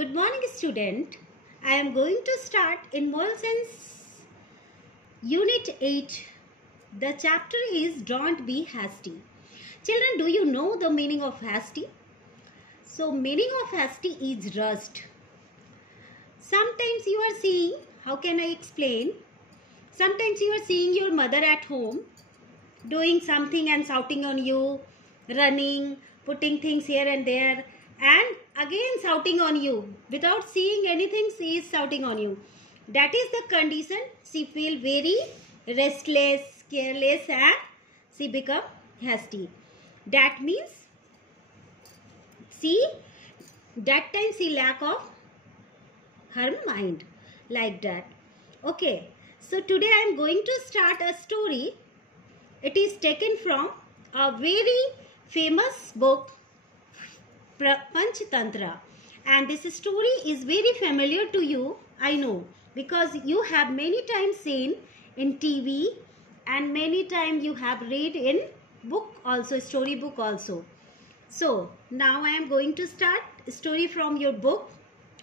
Good morning, student. I am going to start in moral sense unit 8. The chapter is Don't Be Hasty. Children, do you know the meaning of hasty? So, meaning of hasty is rushed. Sometimes you are seeing, how can I explain? Sometimes you are seeing your mother at home doing something and shouting on you, running, putting things here and there, and again shouting on you. Without seeing anything, she is shouting on you. That is the condition. She feel very restless, careless, and she become hasty. That means that time she lack of her mind, like that. Okay, so today I am going to start a story. It is taken from a very famous book, Panchtantra, and this story is very familiar to you, I know, because you have many times seen in TV and many times you have read in book also, story book also. So now I am going to start a story from your book.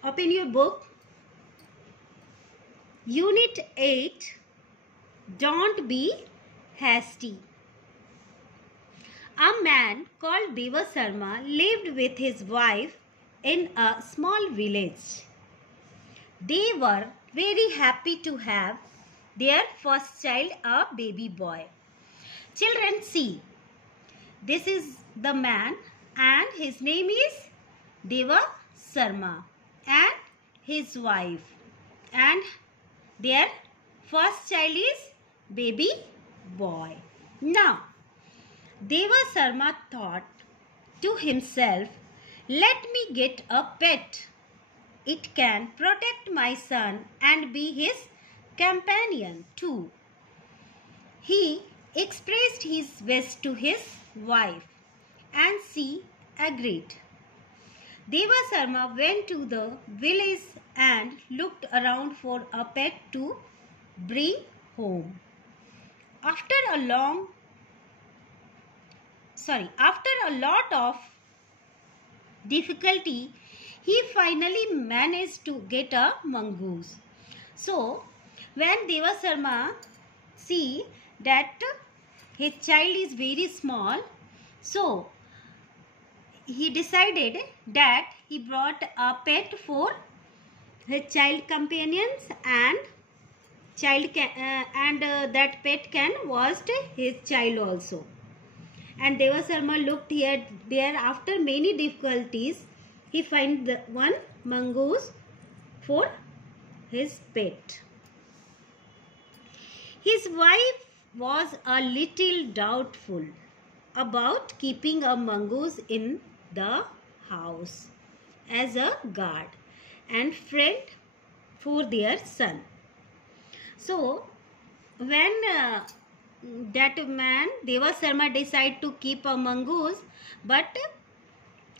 Open your book. Unit 8. Don't be hasty. A man called Deva Sharma lived with his wife in a small village. They were very happy to have their first child, a baby boy. Children, see, this is the man and his name is Deva Sharma and his wife, and their first child is baby boy. Now, Deva Sharma thought to himself, let me get a pet. It can protect my son and be his companion too. He expressed his wish to his wife and she agreed. Deva Sharma went to the village and looked around for a pet to bring home. After a lot of difficulty, he finally managed to get a mongoose. So, when Deva Sharma see that his child is very small, so he decided that he brought a pet for his child companions and that pet can watch his child also. And Deva Sharma looked here there. After many difficulties, he find one mongoose for his pet. His wife was a little doubtful about keeping a mongoose in the house as a guard and friend for their son. So, when that man, Deva Sharma, decided to keep a mongoose, but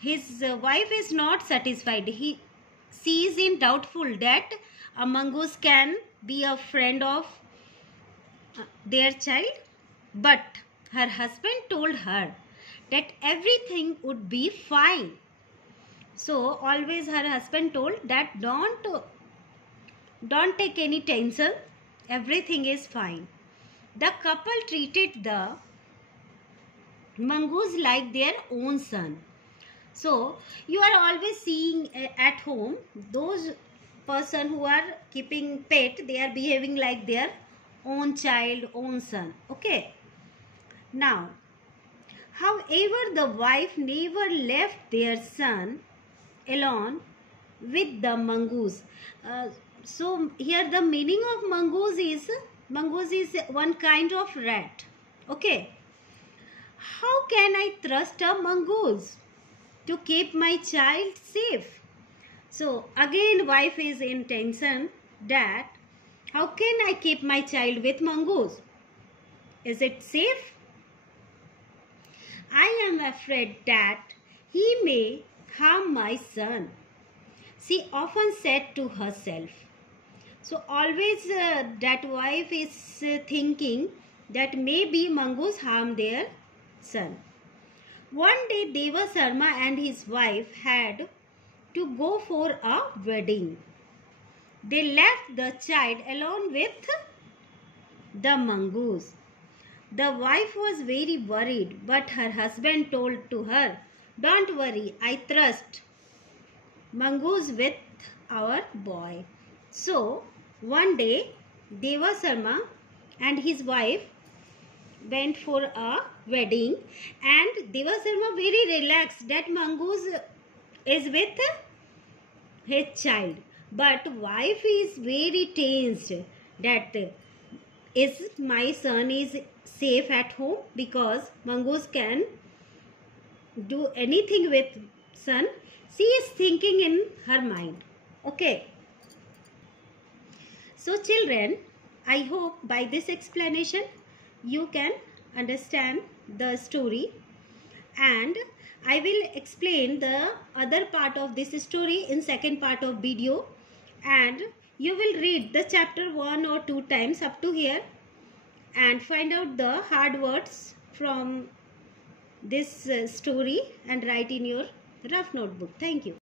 his wife is not satisfied. She is in doubtful that a mongoose can be a friend of their child, but her husband told her that everything would be fine. So always her husband told that don't take any tension, everything is fine. The couple treated the mongoose like their own son. So you are always seeing at home those person who are keeping pet, they are behaving like their own child, own son. Okay. Now, however, the wife never left their son alone with the mongoose. So here the meaning of mongoose is one kind of rat. Okay. How can I trust a mongoose to keep my child safe? So again wife is in tension that how can I keep my child with mongoose? Is it safe? I am afraid that he may harm my son, she often said to herself. So always that wife is thinking that maybe mongoose harm their son. One day Deva Sharma and his wife had to go for a wedding. They left the child alone with the mongoose. The wife was very worried, but her husband told to her, "Don't worry, I trust mongoose with our boy." So one day Deva Sharma and his wife went for a wedding, and Deva Sharma very relaxed that mongoose is with his child, but wife is very tensed that is my son is safe at home, because mongoose can do anything with son. She is thinking in her mind. Okay, so children, I hope by this explanation you can understand the story, and I will explain the other part of this story in second part of video, and you will read the chapter 1 or 2 times up to here and find out the hard words from this story and write in your rough notebook. Thank you.